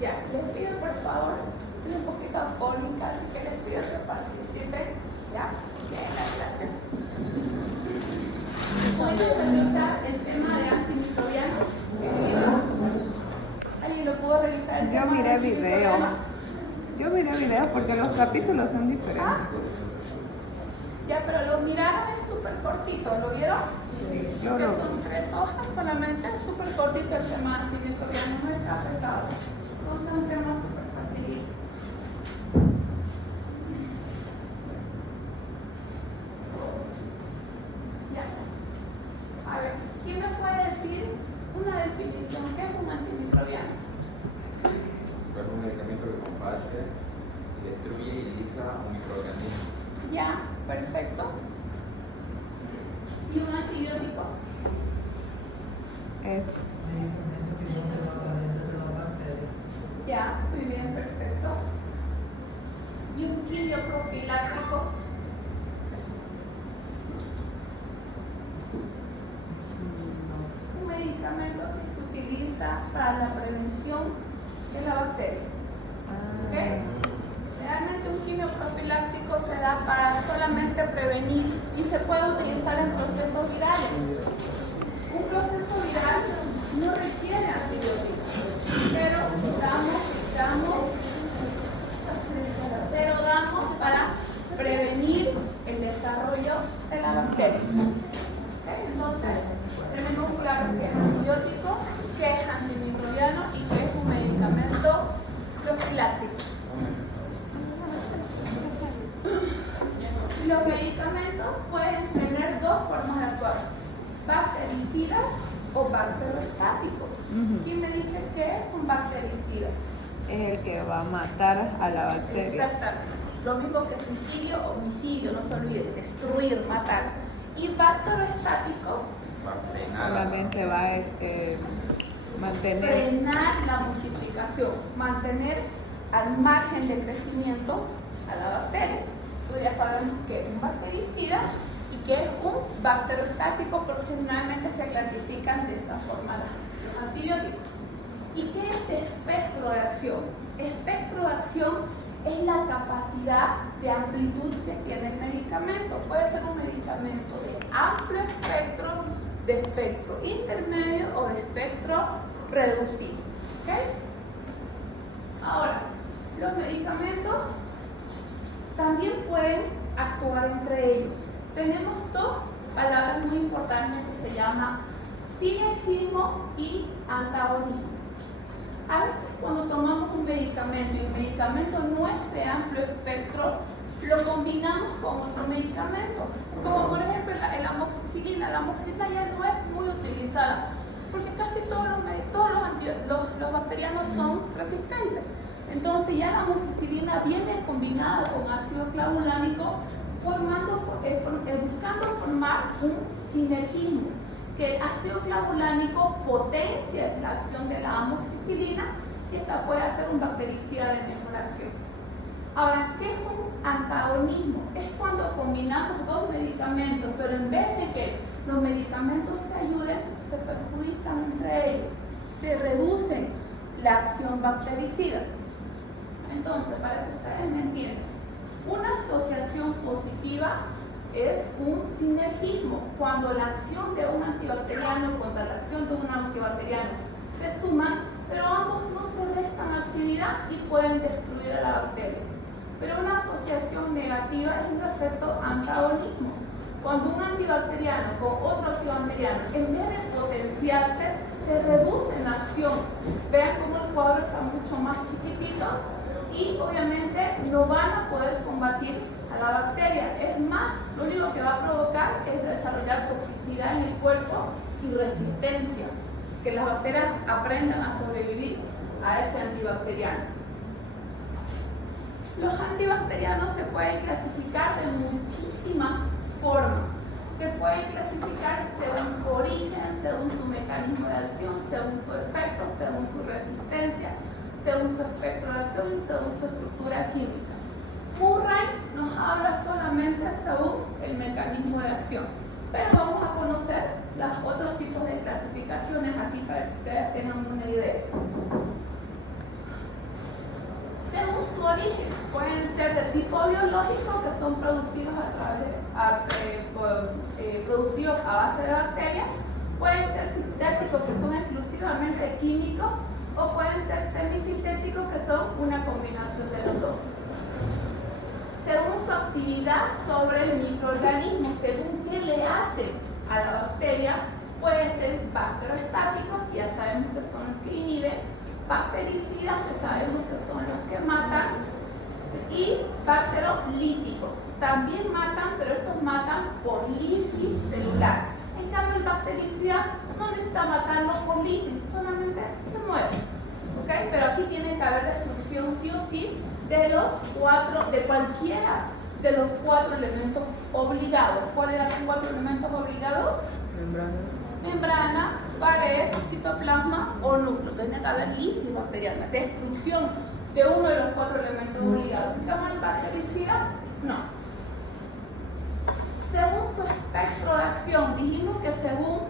Ya, les pido por favor, estoy un poquito afónica, así que les pido que participen. Ya, bien, gracias. Hoy nos revisa el tema de antimicrobianos. ¿Alguien lo pudo revisar? Yo miré videos porque los capítulos son diferentes. Ya, pero lo miraron, es súper cortito, ¿lo vieron? Sí, Porque son 3 hojas solamente, es súper cortito el tema de antimicrobianos, no está pesado. Entonces es un tema súper facilito. Ya. A ver, ¿quién me puede decir una definición? ¿Qué es un antimicrobiano? Es un medicamento que combate, destruye y lisa un microorganismo. Ya, perfecto. ¿Y un antibiótico? Ya, muy bien, perfecto. ¿Y un quimioprofiláctico? Un medicamento que se utiliza para la prevención de la bacteria. ¿Ok? Realmente un quimioprofiláctico se da para solamente prevenir y se puede utilizar en procesos virales. Un proceso viral no requiere antibióticos, pero damos para prevenir el desarrollo de la bacteria. ¿Okay? Entonces, tenemos claro que es antibiótico, que es antimicrobiano y que es un medicamento profiláctico. Los medicamentos pueden tener 2 formas de actuar: bactericidas o bacterostáticos. ¿Quién me dice qué es un bactericida? Es el que va a matar a la bacteria. Exactamente. Lo mismo que suicidio, homicidio, no se olvide, destruir, matar. Y bacterostático solamente va a mantener. frenar la multiplicación, mantener al margen de crecimiento a la bacteria. Entonces ya sabemos que es un bactericida y que es un bacterostático, porque generalmente se clasifican de esa forma los antibióticos. ¿Y qué es espectro de acción? Espectro de acción es la capacidad de amplitud que tiene el medicamento. Puede ser un medicamento de amplio espectro, de espectro intermedio o de espectro reducido. ¿Ok? Ahora, los medicamentos también pueden actuar entre ellos. Tenemos 2 palabras muy importantes que se llaman sinergismo y antagonismo. A veces cuando tomamos un medicamento y el medicamento no es de amplio espectro, lo combinamos con otro medicamento, como por ejemplo la amoxicilina. La amoxicilina ya no es muy utilizada porque casi todos los bacterianos son resistentes. Entonces ya la amoxicilina viene combinada con ácido clavulánico buscando formar un sinergismo, que el ácido clavulánico potencia la acción de la amoxicilina y esta puede hacer un bactericida de mejor acción. Ahora, ¿qué es un antagonismo? Es cuando combinamos 2 medicamentos, pero en vez de que los medicamentos se ayuden, se perjudican entre ellos, se reducen la acción bactericida. Entonces, para que ustedes me entiendan, una asociación positiva es un sinergismo, cuando la acción de un antibacteriano contra la acción de un antibacteriano se suman, pero ambos no se restan actividad y pueden destruir a la bacteria. Pero una asociación negativa es un efecto antagonismo, cuando un antibacteriano con otro antibacteriano, en vez de potenciarse, se reduce en acción. Vean cómo el cuadro está mucho más chiquitito y obviamente no van a poder combatir a la bacteria. Es más, lo único que va a provocar es desarrollar toxicidad en el cuerpo y resistencia, que las bacterias aprendan a sobrevivir a ese antibacteriano. Los antibacterianos se pueden clasificar de muchísimas formas. Se pueden clasificar según su origen, según su mecanismo de acción, según su efecto, según su resistencia, según su espectro de acción y según su estructura química. Murray nos habla solamente según el mecanismo de acción, pero vamos a conocer los otros tipos de clasificaciones así para que ustedes tengan una idea. de tipo biológico, que son producidos producidos a base de bacterias, pueden ser sintéticos, que son exclusivamente químicos, o pueden ser semisintéticos, que son una combinación de los dos. Según su actividad sobre el microorganismo, según qué le hace a la bacteria, pueden ser bacteriostáticos, que ya sabemos que son los que inhiben, bactericidas, que sabemos que son los que matan, y bacterolíticos. También matan, pero estos matan por lisis celular. En cambio, el bactericida no necesita matarlo por lisis, solamente se muere. ¿Okay? Pero aquí tiene que haber destrucción sí o sí de cualquiera de los 4 elementos obligados. ¿Cuáles eran los 4 elementos obligados? Membrana, pared, citoplasma o núcleo. Tiene que haber lisis bacteriana, destrucción de uno de los 4 elementos obligados. ¿Estamos en bactericida? No. Según su espectro de acción, dijimos que según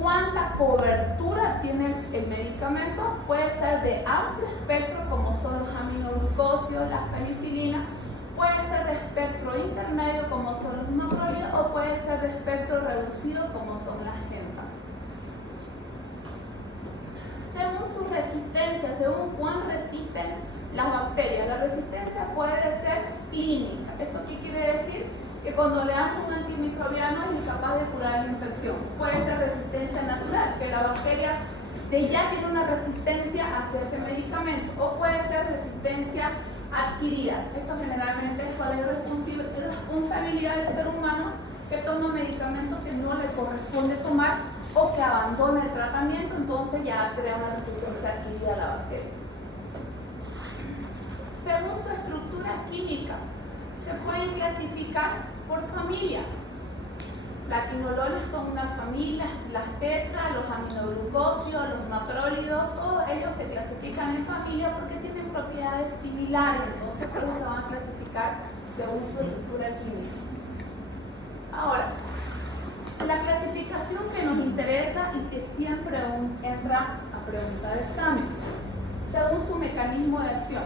cuánta cobertura tiene el medicamento, puede ser de amplio espectro, como son los aminoglucósidos, las penicilinas, puede ser de espectro intermedio, como son los macrólidos, o puede ser de espectro reducido, como son las gentas. Según su resistencia, según cuán resisten las bacterias, la resistencia puede ser clínica. ¿Eso qué quiere decir? Que cuando le damos un antimicrobiano es incapaz de curar la infección. Puede ser resistencia natural, que la bacteria ya tiene una resistencia hacia ese medicamento, o puede ser resistencia adquirida. Esto generalmente es cuál es la responsabilidad del ser humano que toma medicamentos que no le corresponde tomar o que abandona el tratamiento, entonces ya crea una resistencia adquirida a la bacteria. Según su estructura química, se pueden clasificar por familia. Las quinolonas son una familia, las tetras, los aminoglucósidos, los macrólidos, todos ellos se clasifican en familia porque tienen propiedades similares, entonces por eso se van a clasificar según su estructura química. Ahora, la clasificación que nos interesa y que siempre entra a pregunta de examen, según su mecanismo de acción.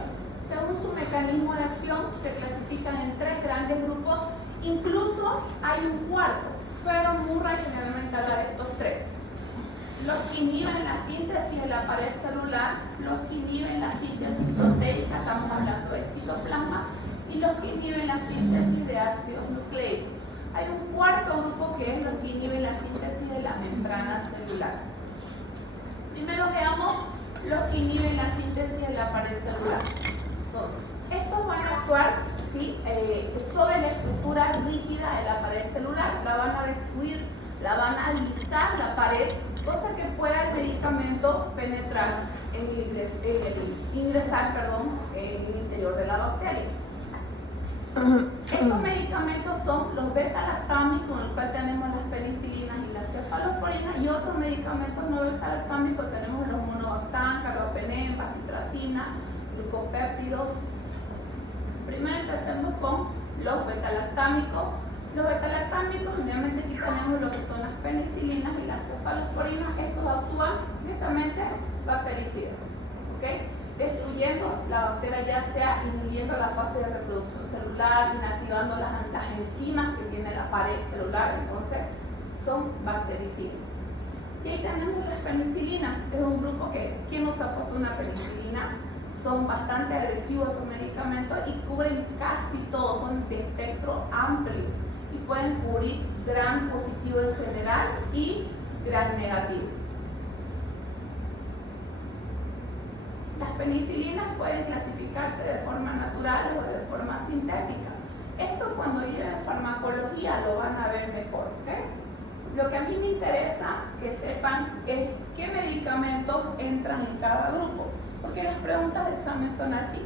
Según su mecanismo de acción se clasifican en 3 grandes grupos, incluso hay un cuarto, pero Murray generalmente habla de estos 3. Los que inhiben la síntesis de la pared celular, los que inhiben la síntesis proteica, estamos hablando del citoplasma, y los que inhiben la síntesis de ácidos nucleicos. Hay un cuarto grupo que es los que inhiben la síntesis de la membrana celular. Primero veamos los que inhiben la síntesis de la pared celular. Entonces, estos van a actuar sobre la estructura rígida de la pared celular, la van a destruir, la van a alisar la pared, cosa que pueda el medicamento penetrar ingresar en el interior de la bacteria. Estos medicamentos son los beta-lactámicos, con los cuales tenemos las penicilinas y las cefalosporinas, y otros medicamentos no beta-lactámicos tenemos los monobactam, carbapenem, bacitracina, glucopéptidos. Primero empecemos con los beta-lactámicos. Los beta-lactámicos, generalmente aquí tenemos lo que son las penicilinas y las cefalosporinas. Estos actúan directamente bactericidas, ¿okay? Destruyendo la bacteria, ya sea inhibiendo la fase de reproducción celular, inactivando las enzimas que tiene la pared celular, entonces son bactericidas. Y ahí tenemos las penicilinas, es un grupo que, ¿quién nos ha puesto una penicilina? Son bastante agresivos estos medicamentos y cubren casi todo, son de espectro amplio y pueden cubrir gran positivo en general y gran negativo. Las penicilinas pueden clasificarse de forma natural o de forma sintética. Esto cuando lleven farmacología lo van a ver mejor, ¿okay? Lo que a mí me interesa que sepan es qué medicamentos entran en cada grupo, porque las preguntas de examen son así.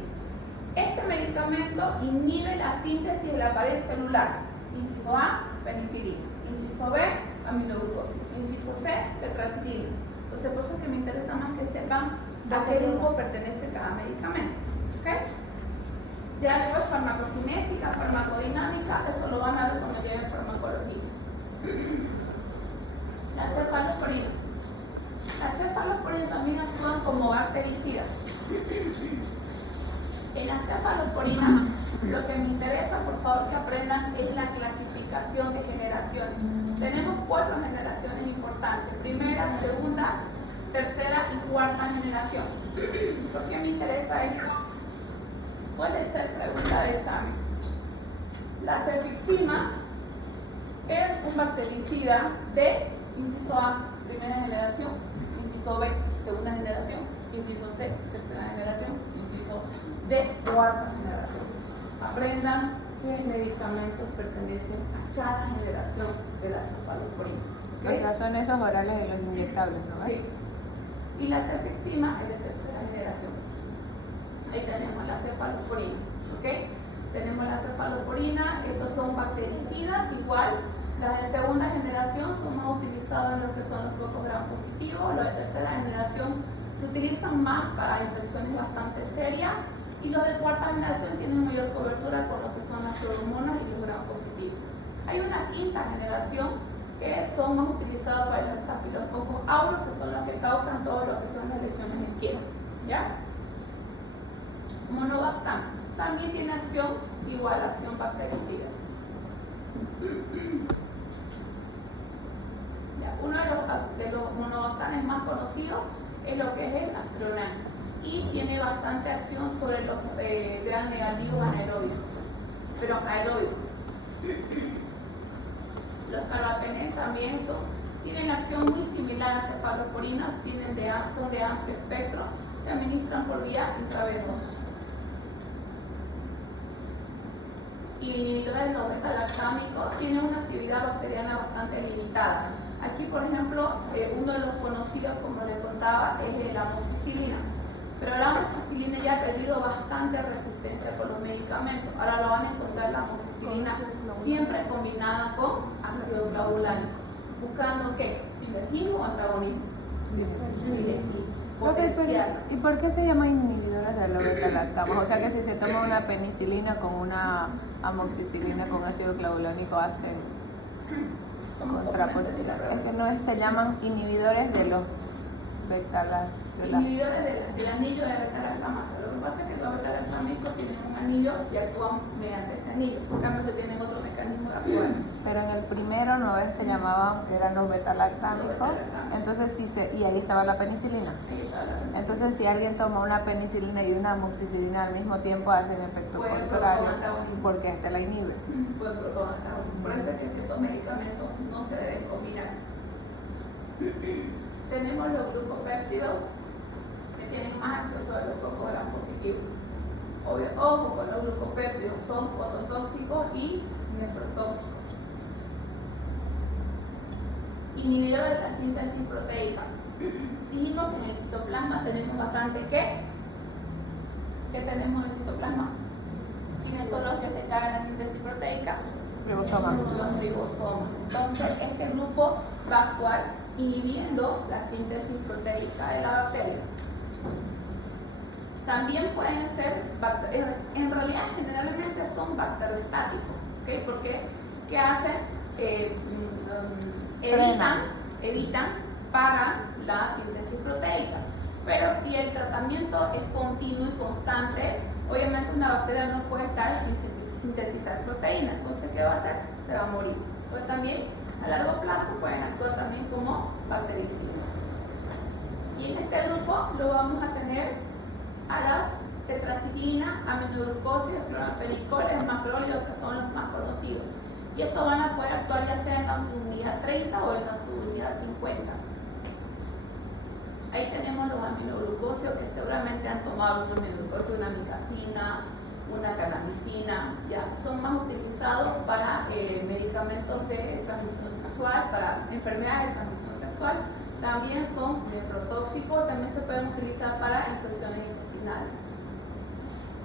Este medicamento inhibe la síntesis de la pared celular. Inciso A, penicilina. Inciso B, aminoglucósido. Inciso C, tetraciclina. Entonces por eso es que me interesa más que sepan a qué grupo pertenece cada medicamento. ¿Okay? Ya después farmacocinética, farmacodinámica, eso lo van a ver cuando lleven farmacología. La cefalosporina. Las cefalosporinas también actúan como bactericidas. En la cefalosporina Lo que me interesa, por favor, que aprendan es la clasificación de generaciones. Tenemos 4 generaciones importantes: primera, segunda, tercera y cuarta generación. Lo que me interesa es, suele ser pregunta de examen. La cefixima es un bactericida de inciso A, primera generación; inciso B, segunda generación; inciso C, tercera generación; inciso D, cuarta generación. Aprendan qué medicamentos pertenecen a cada generación de la cefalosporina. ¿Okay? O sea, son esos orales de los inyectables, ¿no? Sí. Y la cefixima es de tercera generación. Ahí tenemos la cefalosporina. ¿Ok? Tenemos la cefalosporina, estos son bactericidas, igual. Las de segunda generación son más utilizados en lo que son los cocos gram positivos. Los de tercera generación se utilizan más para infecciones bastante serias. Y los de cuarta generación tienen mayor cobertura con lo que son las pseudomonas y los gram positivos. Hay una quinta generación que son más utilizados para los estafilococos aureus, que son los que causan todo lo que son las lesiones en piel. ¿Ya? Monobactam también tiene acción igual a acción bactericida. Ya, uno de los monobactanes más conocidos es lo que es el astronam, y tiene bastante acción sobre los gram negativos anaerobios. Los carbapenems también tienen acción muy similar a cefalosporinas, son de amplio espectro, se administran por vía intravenosa. Y inhibidores de los beta-lactámicos tienen una actividad bacteriana bastante limitada. Aquí, por ejemplo, uno de los conocidos, como les contaba, es la amoxicilina. Pero la amoxicilina ya ha perdido bastante resistencia con los medicamentos. Ahora lo van a encontrar la amoxicilina siempre combinada con ácido clavulánico. ¿Buscando qué? ¿Sinergismo o antagonismo? Sinergismo. Potencial. ¿Y por qué se llama inhibidores de los beta-lactamos? O sea que si se toma una penicilina con una amoxicilina con ácido clavulánico hacen contraposición. Es que no se llaman inhibidores de los beta-lactamos. Inhibidores del anillo de beta-lactamasa. Lo que pasa es que los beta-lactámicos tienen un anillo y actúan mediante ese anillo. En cambio, que tienen otro mecanismo de actuar. Pero en el primero no se llamaban, que eran los beta-lactámicos. Entonces y ahí estaba la penicilina. Entonces, si alguien toma una penicilina y una amoxicilina al mismo tiempo, hacen efecto contrario porque este la inhibe. Por eso es que ciertos medicamentos no se deben combinar. Tenemos los glucopéptidos, que tienen más acción sobre los cocos gram positivos. Ojo con los glucopéptidos, son ototóxicos y nefrotóxicos. Inhibidores de la síntesis proteica. Dijimos que en el citoplasma tenemos bastante ¿qué? ¿Qué tenemos en el citoplasma? ¿Quiénes son los que se encargan de la síntesis proteica? Ribosomas. Los ribosomas. Entonces, este grupo va a actuar inhibiendo la síntesis proteica de la bacteria. También pueden ser, en realidad generalmente son bacteriostáticos, ¿okay? Porque ¿qué hacen? Evitan para la síntesis proteica. Pero si el tratamiento es continuo y constante, obviamente una bacteria no puede estar sin sintetizar proteína. Entonces, ¿qué va a hacer? Se va a morir. Entonces también a largo plazo pueden actuar también como bactericidas. Y en este grupo lo vamos a tener a las tetraciclina, aminoglucósidos, clorafenicoles, macrólidos, que son los más conocidos. Y estos van a poder actuar ya sea en la subunidad 30 o en la subunidad 50. Ahí tenemos los aminoglucósidos, que seguramente han tomado un aminoglucósido, una amicacina, una canamicina, ya son más utilizados para medicamentos de transmisión sexual, para enfermedades de transmisión sexual. También son nefrotóxicos, también se pueden utilizar para infecciones intestinales.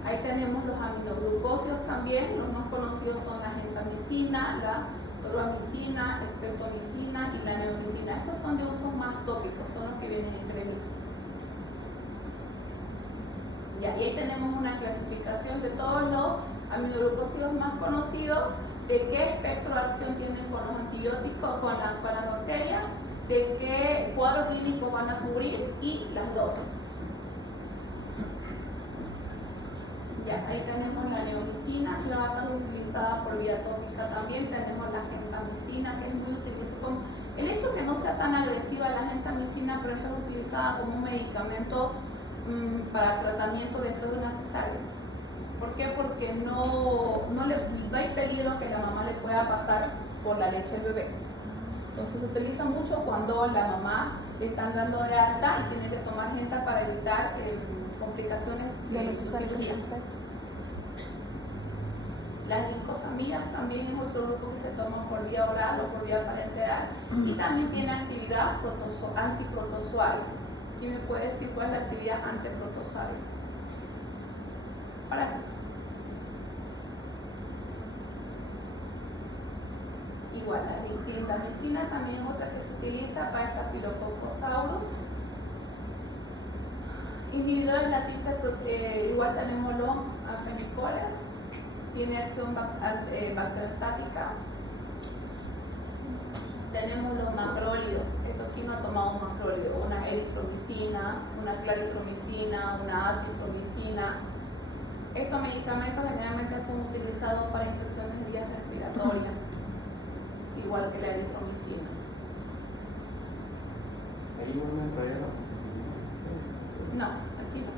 Ahí tenemos los aminoglucósidos también, los más conocidos son la gentamicina, la torbamicina, espectomicina y la neomicina. Estos son de usos más tópicos, son los que vienen en cremita. Y ahí tenemos una clasificación de todos los aminoglucósidos más conocidos, de qué espectro de acción tienen con los antibióticos, con las bacterias, de qué cuadro clínico van a cubrir y las dosis. Ya, Ahí tenemos la neomicina, que va a ser utilizada por vía tópica también. Tenemos la gentamicina, que es muy utilizada. El hecho que no sea tan agresiva la gentamicina, pero es utilizada como un medicamento para tratamiento después de una cesárea. ¿Por qué? Porque no hay peligro que la mamá le pueda pasar por la leche del bebé. Entonces se utiliza mucho cuando la mamá le están dando de alta y tiene que tomar genta para evitar complicaciones de su cirugía. Las glicosamías también es otro grupo que se toma por vía oral o por vía parenteral y también tiene actividad antiprotozoaria. ¿Quién me puede decir cuál es la actividad antiprotozoaria? Parásito. Igual, la clindamicina también es otra que se utiliza para Staphylococcus. Inhibidores de la síntesis, igual tenemos los afenicoles, tiene acción bacteriostática. Tenemos los macrólidos, esto aquí no ha tomado un macrólido, una eritromicina, una claritromicina, una acitromicina. Estos medicamentos generalmente son utilizados para infecciones de vías respiratorias, igual que la eritromicina. ¿Ahí no me trae la amoxicilina? No, aquí no.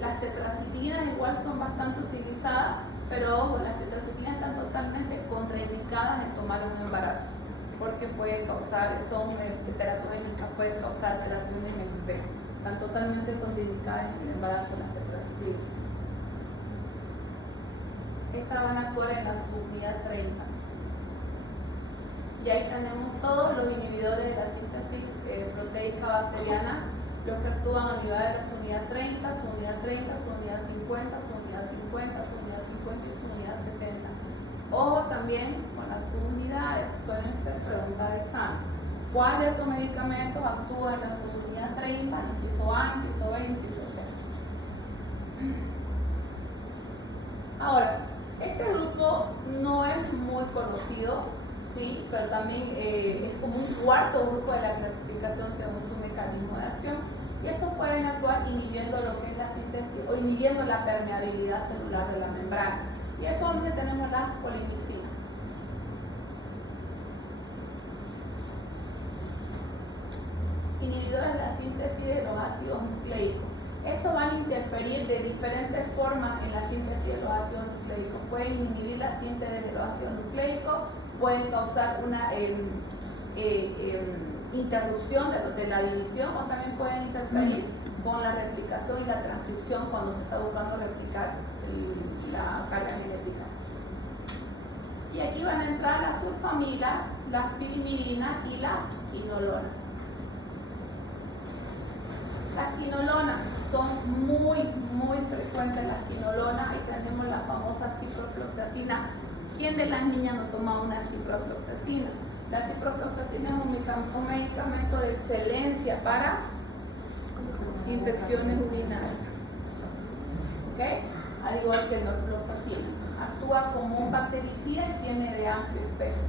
Las tetraciclinas igual son bastante utilizadas, pero ojo, las tetraciclinas están totalmente contraindicadas en tomar un embarazo, porque puede causar, son teratogénicas, pueden causar alteraciones en el bebé. Están totalmente contraindicadas en el embarazo las tetraciclinas. Estas van a actuar en la subunidad 30. Y ahí tenemos todos los inhibidores de la síntesis proteica bacteriana, los que actúan a nivel de la subunidad 30, subunidad 30, subunidad 50, subunidad 50, subunidad 50 y subunidad 70. Ojo también con las subunidades, suelen ser preguntas de examen. ¿Cuál de estos medicamentos actúa en la subunidad 30, inciso A, inciso B, inciso C? Ahora, este grupo no es muy conocido, ¿sí? Pero también es como un cuarto grupo de la clasificación según su mecanismo de acción. Y estos pueden actuar inhibiendo lo que es la síntesis o inhibiendo la permeabilidad celular de la membrana. Y eso es donde tenemos la polimixina. Inhibidores de la síntesis de los ácidos nucleicos. Estos van a interferir de diferentes formas en la síntesis de los ácidos nucleicos. Pueden inhibir la síntesis de los ácidos nucleicos, pueden causar una interrupción de la división o también pueden interferir con la replicación y la transcripción cuando se está buscando replicar la carga genética. Y aquí van a entrar las sulfamilas, las pirimidina y la quinolona. Las quinolonas son muy frecuentes, las quinolonas. Ahí tenemos la famosa ciprofloxacina. ¿Quién de las niñas no toma una ciprofloxacina? La ciprofloxacina es un medicamento de excelencia para infecciones urinarias. ¿Ok? Al igual que la norfloxacina. Actúa como un bactericida y tiene de amplio espectro.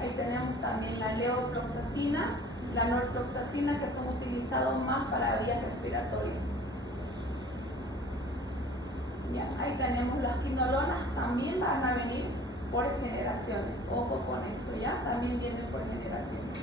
Ahí tenemos también la levofloxacina, la norfloxacina, que son utilizados más para vías respiratorias. Ya, ahí tenemos las quinolonas, también van a venir por generaciones. Ojo con esto, ya, también vienen por generaciones.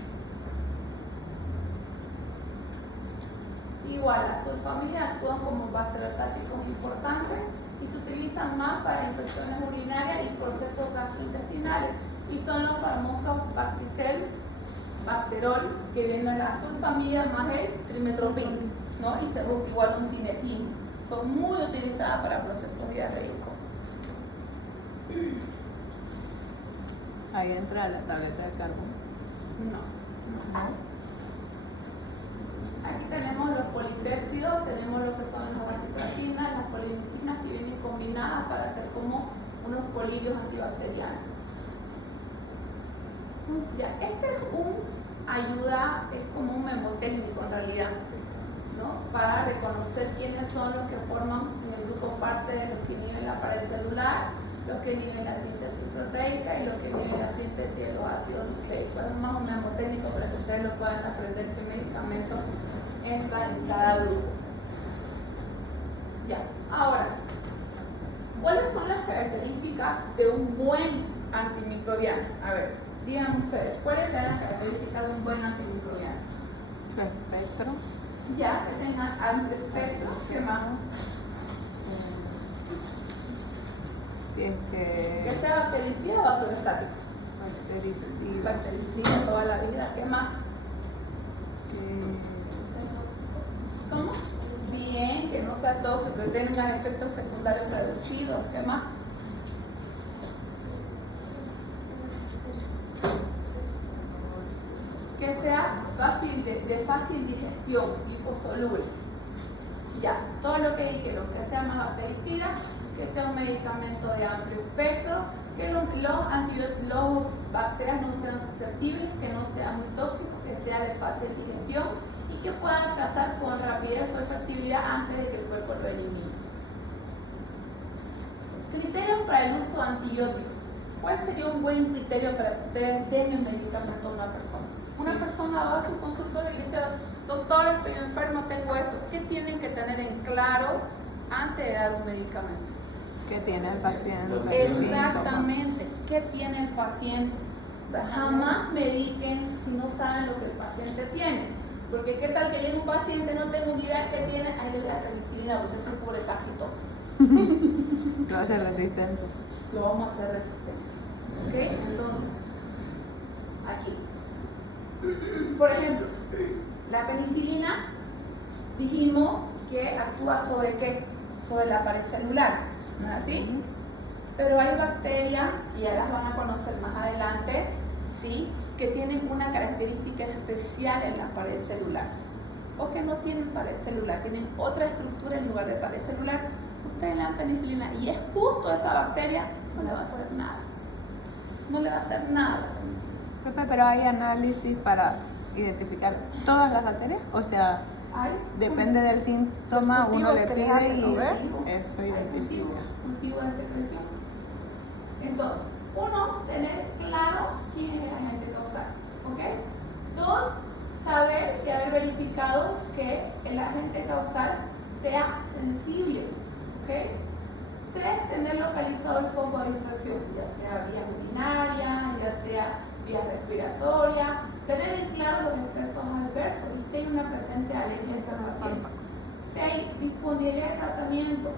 Igual, las sulfamilas actúan como bacteriostáticos importantes y se utilizan más para infecciones urinarias y procesos gastrointestinales. Y son los famosos Bacticel, Bacterol, que vienen las sulfamidas más el trimetropin, ¿no? Y se busca igual un cinepin. Son muy utilizadas para procesos diarreicos. Ahí entra la tableta de carbón. No. Aquí tenemos los polipéptidos, tenemos lo que son las vacitracinas, las polimicinas, que vienen combinadas para hacer como unos polillos antibacterianos. Ya, este es es como un memotécnico en realidad, ¿no? Para reconocer quiénes son los que forman en el grupo parte de los que inhiben la pared celular, los que inhiben la síntesis proteica y los que inhiben la síntesis de los ácidos nucleicos. Es más un memotécnico para que ustedes lo puedan aprender qué medicamentos entran en cada grupo. Ya, ahora, ¿cuáles son las características de un buen antimicrobiano? A ver, digan ustedes, ¿cuáles son las características de un buen antimicrobiano? Su espectro. Ya, que tengan amplio espectro, ¿qué más? Si es Que sea bactericida o bacteriostático. bactericida. Bactericida toda la vida, ¿qué más? ¿Cómo? Bien, que no sea tóxico, que tenga efectos secundarios reducidos, ¿qué más? Que sea fácil de fácil digestión, liposoluble. Ya, todo lo que dijeron, que sea más bactericida, que sea un medicamento de amplio espectro, que los bacterias no sean susceptibles, que no sea muy tóxico, que sea de fácil digestión y que puedan cazar con rapidez o efectividad antes de que el cuerpo lo elimine. Criterios para el uso de antibióticos. ¿Cuál sería un buen criterio para que ustedes den el medicamento a una persona? Una persona va a su consultorio y dice, doctor, estoy enfermo, tengo esto. ¿Qué tienen que tener en claro antes de dar un medicamento? ¿Qué tiene el paciente? Exactamente, ¿qué tiene el paciente? O sea, jamás mediquen si no saben lo que el paciente tiene. Porque qué tal que llegue un paciente, no tengo idea qué tiene, ahí le voy a penicilina porque eso cubre casi todo. Lo va a ser resistente. Lo vamos a hacer resistente. ¿Ok? Entonces, aquí. Por ejemplo, la penicilina dijimos que actúa sobre qué? Sobre la pared celular, ¿no es así? Pero hay bacterias, y ya las van a conocer más adelante, ¿sí? Que tienen una característica especial en la pared celular, o que no tienen pared celular, tienen otra estructura en lugar de pared celular. Ustedes le dan penicilina y es justo esa bacteria, no le va a hacer nada. No le va a hacer nada a la penicilina. Profe, pero hay análisis para identificar todas las bacterias, o sea, depende del síntoma, uno le pide y eso identifica. Cultivo de secreción. Entonces, uno, tener claro quién es el agente causal, ¿ok? Dos, saber y haber verificado que el agente causal sea sensible, ¿ok? Tres, tener localizado el foco de infección, ya sea vía urinaria, ya sea vía respiratoria, tener en claro los efectos adversos y si hay una presencia de alergia en ese paciente. 6. Disponibilidad de tratamiento.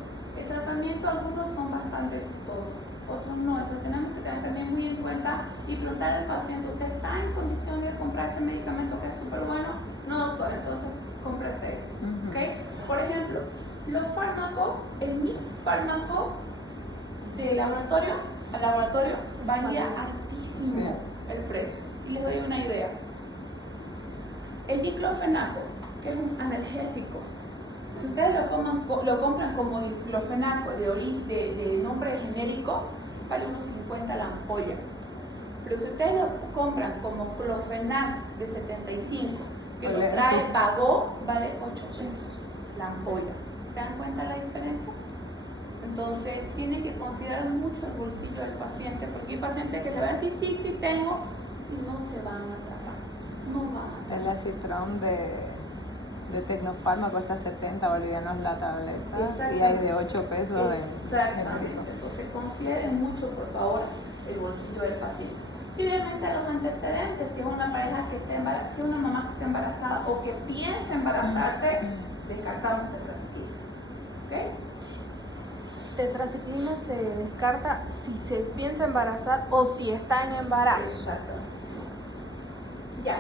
El tratamiento, algunos son bastante costosos, otros no. Entonces tenemos que tener también muy en cuenta y preguntar al paciente, ¿usted está en condición de comprar este medicamento que es súper bueno? No, doctor, entonces cómprese. ¿Okay? Por ejemplo, los fármacos, el mismo fármaco de laboratorio a laboratorio varía altísimo el precio. Y les doy una idea. El diclofenaco, que es un analgésico, si ustedes lo compran como diclofenaco de nombre genérico, vale unos 50 la ampolla. Pero si ustedes lo compran como clofenac de 75, que lo trae Pagó, vale 8 pesos la ampolla. ¿Se dan cuenta la diferencia? Entonces, tienen que considerar mucho el bolsillo del paciente, porque hay pacientes que te van a decir, sí tengo, y no se van a tratar. No van a tratar. El acitrón de Tecnofarma cuesta 70 bolivianos la tableta y hay de 8 pesos Exactamente. Entonces, consideren mucho, por favor, el bolsillo del paciente. Y obviamente los antecedentes, si es una pareja que esté embarazada, si es una mamá que esté embarazada o que piensa embarazarse, descartamos tetraciclina. ¿Ok? Tetraciclina se descarta si se piensa embarazar o si está en embarazo. Exactamente. Ya,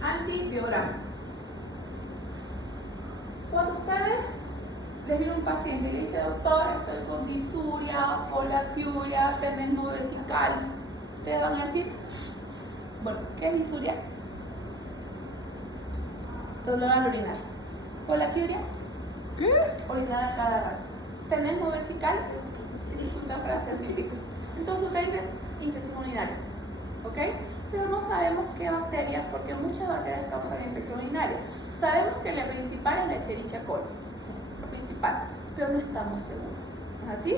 antibiograma. Cuando ustedes les viene un paciente y le dice, doctor, estoy con disuria, polaquiuria, tenesmo vesical, ustedes van a decir, bueno, ¿qué es disuria? Dolor al orinar. Polaquiuria, orinar a cada rato. Tenesmo vesical, dificultad para hacer pipí. Entonces usted dice infección urinaria, ¿ok? Pero no sabemos qué bacterias, porque muchas bacterias causan infección urinaria. Sabemos que la principal es la Escherichia coli, la principal, pero no estamos seguros. ¿No es así?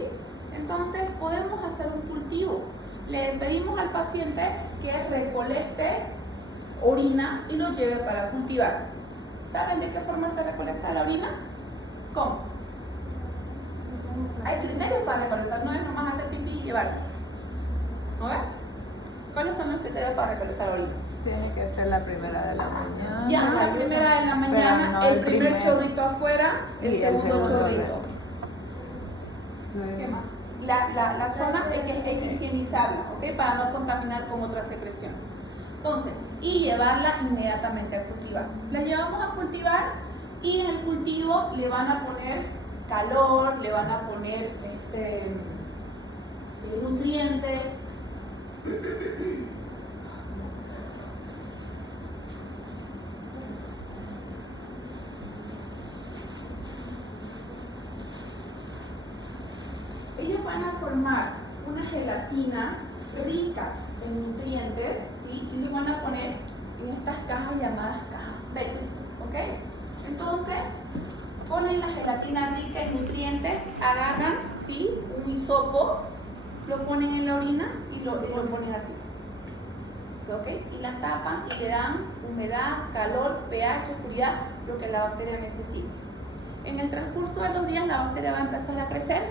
Entonces podemos hacer un cultivo. Le pedimos al paciente que recolecte orina y lo lleve para cultivar. ¿Saben de qué forma se recolecta la orina? ¿Cómo? Hay criterios para recolectar, no es nomás hacer pipí y llevar. ¿No ves? ¿Cuáles son los criterios para recolectar orina? Tiene que ser la primera de la mañana. Ya, la primera de la mañana, no el primer chorrito afuera, y el segundo chorrito. Luego. ¿Qué más? La zona hay que higienizarla, ¿ok? Para no contaminar con otra secreción. Entonces, y llevarla inmediatamente a cultivar. La llevamos a cultivar y en el cultivo le van a poner calor, le van a poner nutrientes. Ellos van a formar una gelatina rica en nutrientes, ¿sí? Y lo van a poner en estas cajas llamadas cajas Petri, ¿ok? Entonces, ponen la gelatina rica en nutrientes, agarran, ¿sí? Un hisopo, lo ponen en la orina y lo ponen así, ¿ok? Y la tapan y le dan humedad, calor, pH, oscuridad, lo que la bacteria necesita. En el transcurso de los días la bacteria va a empezar a crecer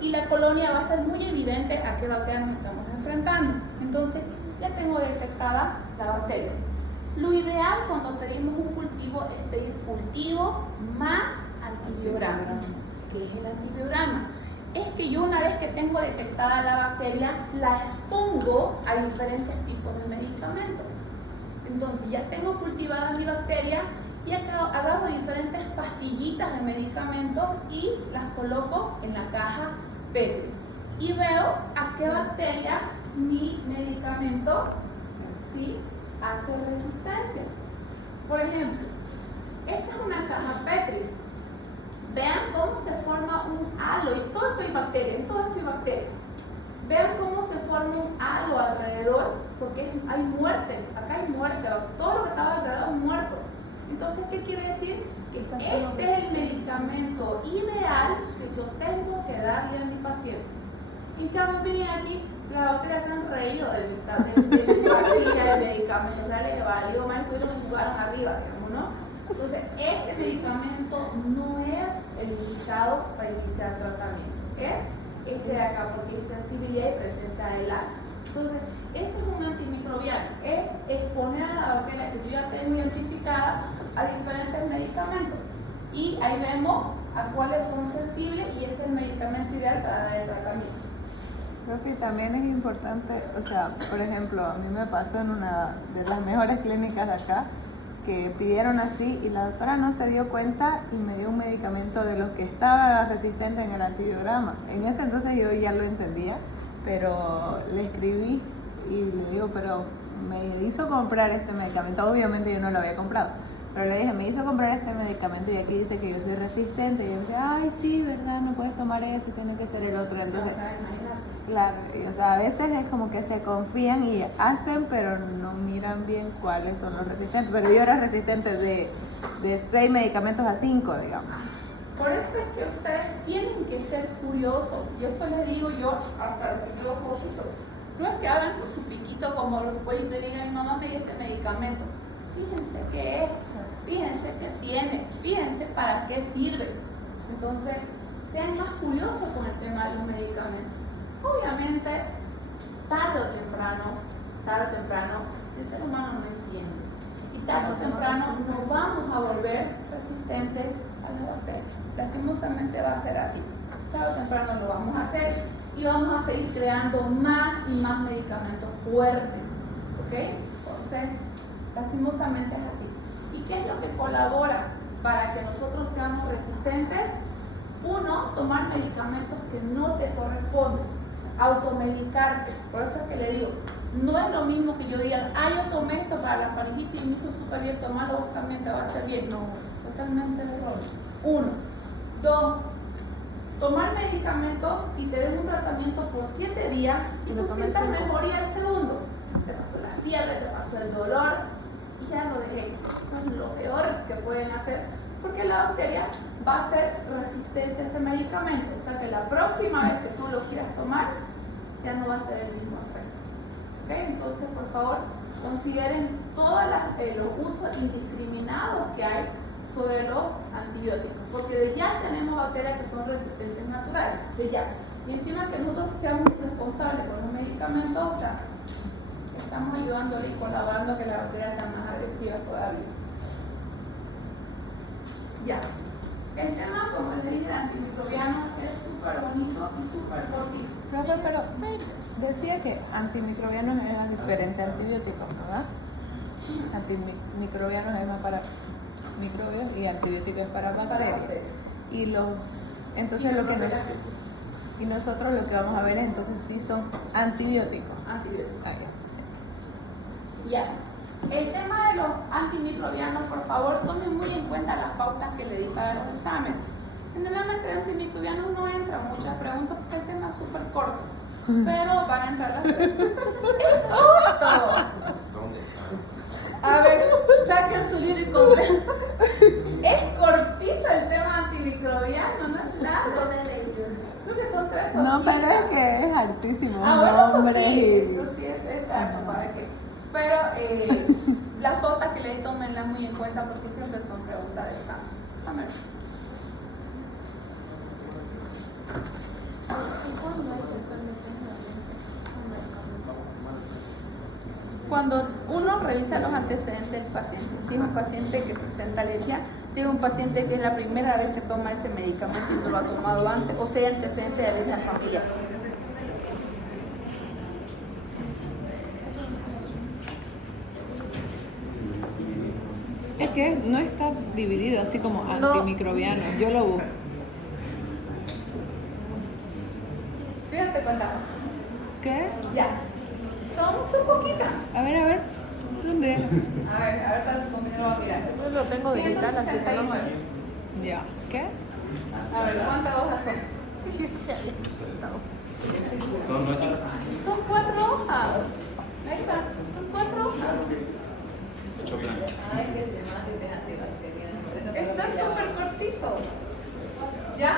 y la colonia va a ser muy evidente a qué bacteria nos estamos enfrentando. Entonces, ya tengo detectada la bacteria. Lo ideal cuando pedimos un cultivo es pedir cultivo más antibiograma. ¿Qué es el antibiograma? Es que yo una vez que tengo detectada la bacteria, la expongo a diferentes tipos de medicamentos. Entonces, ya tengo cultivada mi bacteria y agarro diferentes pastillitas de medicamentos y las coloco en la caja Petri. Y veo a qué bacteria mi medicamento, ¿sí?, hace resistencia. Por ejemplo, esta es una caja Petri. Vean cómo se forma un halo, y todo esto hay bacterias, Vean cómo se forma un halo alrededor, porque hay muerte, acá hay muerte, todo lo que estaba alrededor es muerto. Entonces, ¿qué quiere decir? Que este es el medicamento ideal que yo tengo que darle a mi paciente. En cambio, miren aquí, las bacterias se han reído de mi pastilla de medicamento, o sea, les valió mal, estuvieron en jugaron arriba, digamos, ¿no? Entonces, este medicamento no es el indicado para iniciar tratamiento, es este de acá, porque hay sensibilidad y presencia del ácido. Entonces, ese es un antimicrobial, es exponer a la bacteria que yo ya tengo identificada a diferentes medicamentos. Y ahí vemos a cuáles son sensibles y ese es el medicamento ideal para dar el tratamiento. Profe, también es importante, o sea, por ejemplo, a mí me pasó en una de las mejores clínicas de acá, que pidieron así y la doctora no se dio cuenta y me dio un medicamento de los que estaba resistente en el antibiograma. En ese entonces yo ya lo entendía, pero le escribí y le digo, pero me hizo comprar este medicamento, obviamente yo no lo había comprado, pero le dije, me hizo comprar este medicamento y aquí dice que yo soy resistente, y yo decía, ay sí, verdad, no puedes tomar ese, tiene que ser el otro. Entonces, claro, y, o sea, a veces es como que se confían y hacen, pero no miran bien cuáles son los resistentes. Pero yo era resistente de 6 medicamentos a 5, digamos. Por eso es que ustedes tienen que ser curiosos. Y eso les digo yo hasta lo que yo poquito. No es que hagan con su piquito como los pollitos y digan, mi mamá me dio este medicamento. Fíjense qué es, fíjense qué tiene, fíjense para qué sirve. Entonces, sean más curiosos con el tema de los medicamentos. Obviamente, tarde o temprano, el ser humano no entiende. Y tarde o temprano nos vamos a volver resistentes a las bacterias. Lastimosamente va a ser así. Tarde o temprano lo vamos a hacer y vamos a seguir creando más y más medicamentos fuertes. ¿Ok? Entonces, lastimosamente es así. ¿Y qué es lo que colabora para que nosotros seamos resistentes? Uno, tomar medicamentos que no te corresponden. Automedicarte. Por eso es que le digo, no es lo mismo que yo diga, yo tomé esto para la faringitis y me hizo súper bien, tomarlo vos también te va a hacer bien. No, totalmente de error. 1. 2. Tomar medicamentos y te den un tratamiento por 7 días y tú sientas mejoría al segundo. Te pasó la fiebre, te pasó el dolor y ya lo dejé. Eso es lo peor que pueden hacer, porque la bacteria va a hacer resistencia a ese medicamento. O sea que la próxima vez que tú lo quieras tomar, ya no va a ser el mismo efecto. ¿Okay? Entonces, por favor, consideren todos los usos indiscriminados que hay sobre los antibióticos, porque de ya tenemos bacterias que son resistentes naturales, de ya. Y encima que nosotros seamos responsables con los medicamentos, o sea, estamos ayudándole y colaborando a que las bacterias sean más agresivas todavía. Ya. El tema, como les dije, de antimicrobianos es súper bonito y súper cortito. Profe, pero decía que antimicrobianos eran diferentes a antibióticos, ¿verdad? Antimicrobianos es más para microbios y antibióticos es para bacterias. Entonces y nosotros lo que vamos a ver entonces sí son antibióticos. Antibióticos. Ah, Ya. El tema de los antimicrobianos, por favor, tomen muy en cuenta las pautas que le di para los exámenes. Generalmente de antimicrobianos no entran muchas preguntas porque el tema es súper corto, pero van a entrar las preguntas. ¡Es corto! ¿Dónde está? A ver, saquen su libro y conten. Es cortito el tema antimicrobiano, no es largo. Creo que son 3 hojitas. No, pero es que es hartísimo. Ah, bueno, eso Hombre. sí es exacto, para que. Pero las pautas que le di, tómenlas muy en cuenta porque siempre son preguntas de examen. A ver. Cuando uno revisa los antecedentes del paciente, si es un paciente que presenta alergia, si es un paciente que es la primera vez que toma ese medicamento y no lo ha tomado antes, o sea, antecedentes de alergia familiar. Es que no está dividido así como antimicrobiano. Yo lo busco. Fíjate cuántas. ¿Qué? Ya. Son un poquito. A ver. ¿Dónde? A ver para su compañero va a mirar. Yo lo tengo digital, así que no me... Ya. ¿Qué? A ver, ¿cuántas hojas son? Son 8. Son 4 hojas. Ahí está, son 4 hojas. 8 blancos. Está súper cortito. ¿Ya?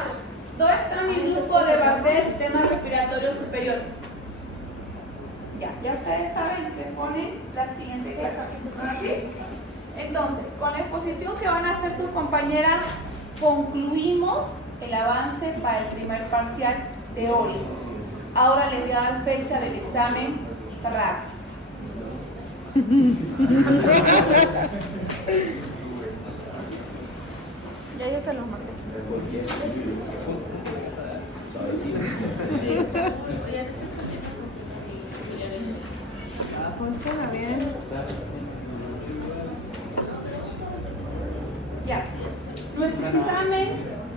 ¿Dónde está mi grupo de bacterias del sistema respiratorio superior? Ya ustedes saben que ponen la siguiente clase. ¿Sí? Entonces, con la exposición que van a hacer sus compañeras, concluimos el avance para el primer parcial teórico. Ahora les voy a dar fecha del examen práctico. Ya yo se los mandé. Funciona bien. Ya. Nuestro examen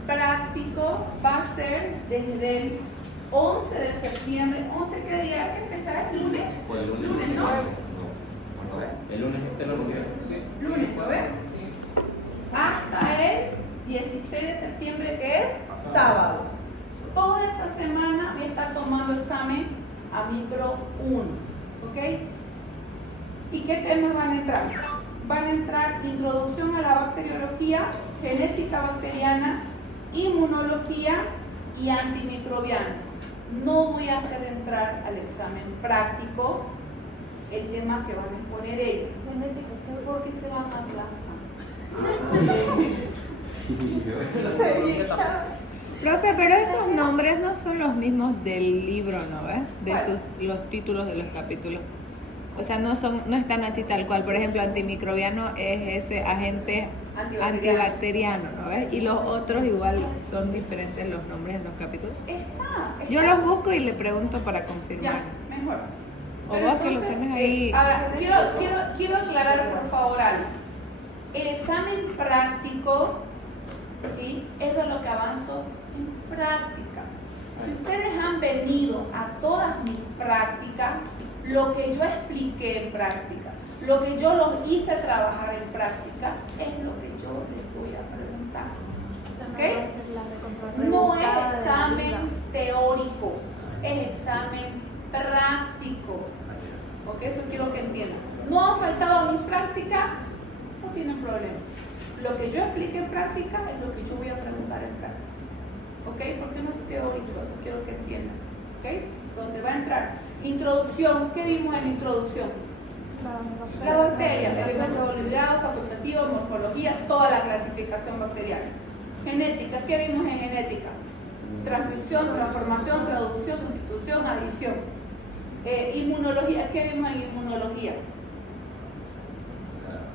práctico va a ser desde el 11 de septiembre. ¿11 qué día? ¿Qué fecha es? ¿Lunes? Por el lunes. Lunes, ¿no? El lunes este lo día. Sí. Lunes, ¿lo ven? Hasta el 16 de septiembre, que es sábado. Toda esa semana voy a estar tomando examen a micro 1. ¿Ok? ¿Y qué temas van a entrar? Van a entrar introducción a la bacteriología, genética bacteriana, inmunología y antimicrobiana. No voy a hacer entrar al examen práctico el tema que van a exponer ellos, porque se van a aplazar. Profe, pero esos nombres no son los mismos del libro, ¿no ves? Los títulos de los capítulos. O sea, no están así tal cual. Por ejemplo, antimicrobiano es ese agente antibacteriano, ¿no ves? Y los otros igual son diferentes los nombres en los capítulos. Yo los busco y le pregunto para confirmar. Ya, mejor. O vos que lo tenés ahí. Ahora, quiero aclarar por favor algo. El examen práctico, ¿sí?, es de lo que avanzo en práctica. Si ustedes han venido a todas mis prácticas, lo que yo expliqué en práctica, lo que yo los hice trabajar en práctica, es lo que yo les voy a preguntar. ¿Ok? No es examen teórico, es examen práctico. ¿Ok? Eso quiero que entiendan. No han faltado a mis prácticas, no tienen problema. Lo que yo expliqué en práctica es lo que yo voy a preguntar en práctica. ¿Ok? Porque no es teórico, eso quiero que entiendan. ¿Ok? Entonces va a entrar introducción. ¿Qué vimos en introducción? La bacteria, elementos obligados, facultativos, morfología, toda la clasificación bacteriana. Genética, ¿qué vimos en genética? Transcripción, transformación, traducción, sustitución, adición. Inmunología, ¿qué vimos en inmunología?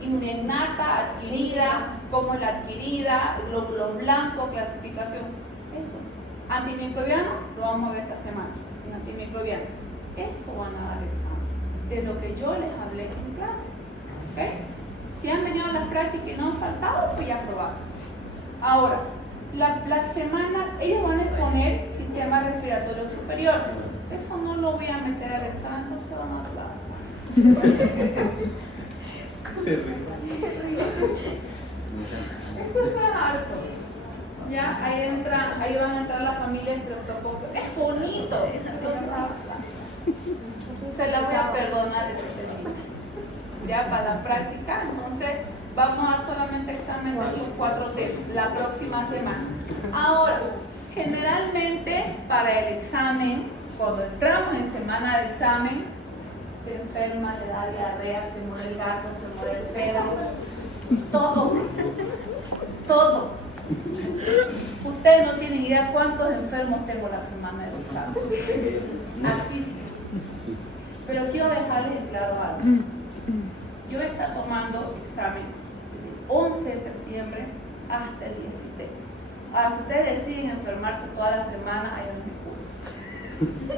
Inmunidad innata, adquirida, cómo es la adquirida, glóbulos blancos, clasificación. Eso. Antimicrobiano, lo vamos a ver esta semana. Antimicrobiano. Eso van a dar examen. De lo que yo les hablé en clase. ¿Ok? Si han venido a las prácticas y no han faltado, pues ya probaron. Ahora, la semana, ellos van a exponer sistema respiratorio superior. Eso no lo voy a meter al examen, entonces van a clase. Sí, sí. Entonces es alto. Ya, ahí van a entrar las familias estreptococcus. Es bonito. Se la voy a perdonar ese tema. Ya para la práctica, entonces vamos a dar solamente examen de esos 4 temas la próxima semana. Ahora, generalmente para el examen, cuando entramos en semana de examen, se enferma, le da diarrea, se muere el gato, se muere el perro, todo. Ustedes no tienen idea cuántos enfermos tengo la semana del examen. Altísimo. Pero quiero dejarles en claro algo. Yo voy a estar tomando examen del 11 de septiembre hasta el 16. Ahora, si ustedes deciden enfermarse toda la semana, ahí no me culpo.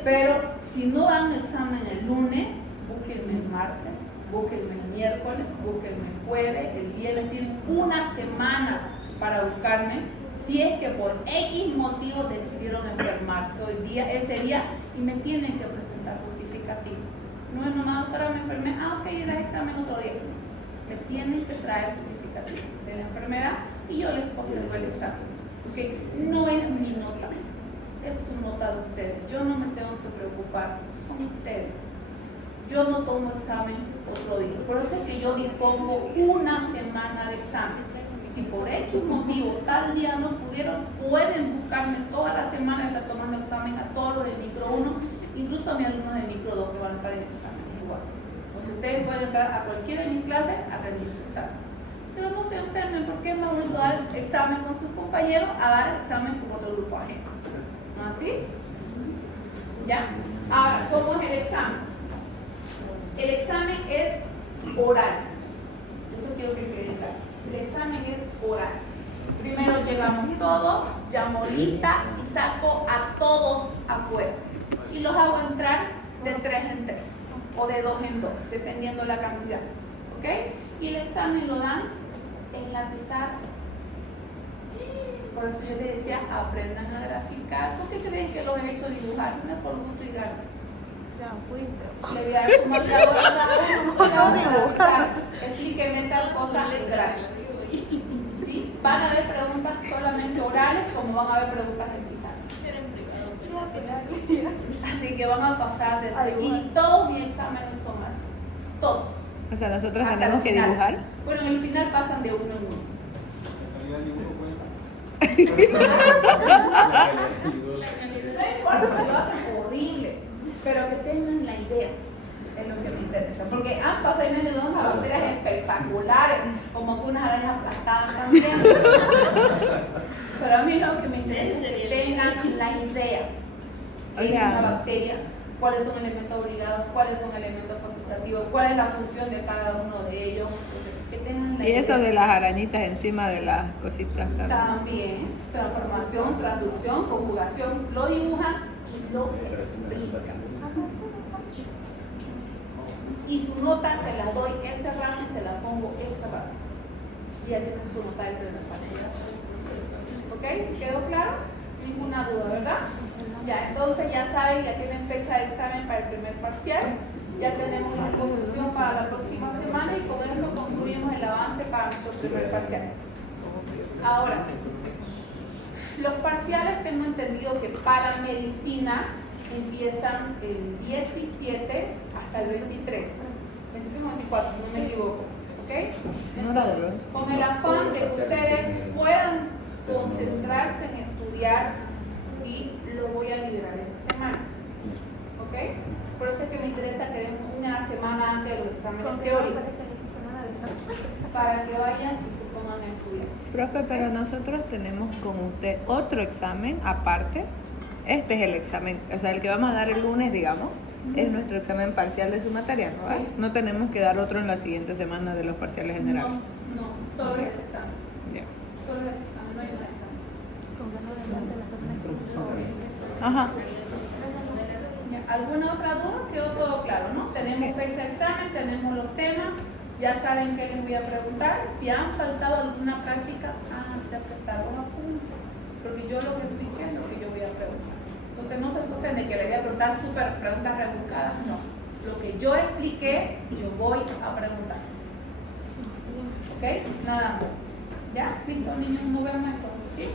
Pero si no dan examen el lunes, búsquenme el martes, búsquenme el miércoles, búsquenme el jueves, el viernes. Tienen una semana para buscarme si es que por X motivo decidieron enfermarse ese día y me tienen que presentar justificativo. No es una doctora, me enfermé, ok, el examen otro día. Me tienen que traer justificativo de la enfermedad y yo les pongo el examen. Porque no es mi nota, es su nota de ustedes. Yo no me tengo que preocupar, son ustedes. Yo no tomo examen otro día. Por eso es que yo dispongo una semana de examen. Si por X motivo tal día no pudieron, pueden buscarme toda la semana, estar tomando examen a todos los de micro 1, incluso a mis alumnos de micro 2 que van a estar en examen igual. Entonces ustedes pueden entrar a cualquiera de mis clases a rendir su examen. Pero no se enfermen, porque es más bonito dar examen con sus compañeros a dar examen con otro grupo ajeno. ¿No así? ¿Ya? Ahora, ¿cómo es el examen? El examen es oral. Eso quiero que quede claro. El examen es oral. Primero llegamos todos, llamo lista y saco a todos afuera. Y los hago entrar de 3 en 3 o de 2 en 2, dependiendo la cantidad. ¿Ok? Y el examen lo dan en la pizarra. Por eso yo les decía, aprendan a graficar. ¿Por qué creen que los he hecho dibujar? No es por gusto y gana. Ya fuiste. Le voy a dar como la dibujar. Explíqueme tal cosa en gráfico. ¿Sí? Van a haber preguntas solamente orales, como van a haber preguntas en pizarra. Así que van a pasar de y todos mis exámenes son así. Todos. O sea, nosotros Hasta tenemos el que final. dibujar. Bueno, en el final pasan de uno en uno. No importa que lo hacen horrible, pero que tengan la idea, es lo que me interesa. Porque han pasado y me dio unas bacterias espectaculares, como que unas arañas aplastadas también. Pero a mí lo que me interesa es que tengan la idea. ¿Qué es una bacteria? ¿Cuáles son elementos obligados? ¿Cuáles son elementos facultativos? ¿Cuál es la función de cada uno de ellos? Que tengan la Y idea. eso de las arañitas encima de las cositas también. También, transformación, traducción, conjugación, lo dibujan y lo explican. Y su nota se la doy ese ramo y se la pongo ese ramo. Y ya tienen su nota del primer parcial. ¿Ok? ¿Quedó claro? Ninguna duda, ¿verdad? Ya, entonces ya saben, ya tienen fecha de examen para el primer parcial. Ya tenemos una exposición para la próxima semana y con eso concluimos el avance para nuestro primer parcial. Ahora, los parciales tengo entendido que para medicina empiezan el 17 hasta el 23, 23 o 24, no me equivoco. ¿Ok? Entonces, con el afán de que ustedes puedan concentrarse en estudiar, sí, lo voy a liberar esta semana. ¿Ok? Por eso es que me interesa que den una semana antes de los exámenes. exámenes teóricos para que vayan y se pongan a estudiar. Profe, pero nosotros tenemos con usted otro examen aparte. Este es el examen, o sea, el que vamos a dar el lunes, digamos, es nuestro examen parcial de su materia, ¿no? Sí. No tenemos que dar otro en la siguiente semana de los parciales generales. No, solo es ese examen. Ya. Solo es ese examen, no hay más examen. Ajá. ¿Alguna otra duda? Quedó todo claro, ¿no? Tenemos Sí. fecha de examen, tenemos los temas, ya saben qué les voy a preguntar. Si han faltado alguna práctica, se apretaron a punto, porque yo lo que expliqué es lo que yo voy a preguntar. Entonces no se asusten de que les voy a preguntar súper preguntas rebuscadas, no. Lo que yo expliqué, yo voy a preguntar. ¿Ok? Nada más. ¿Ya? Listo, niños, nos vemos entonces, ¿sí?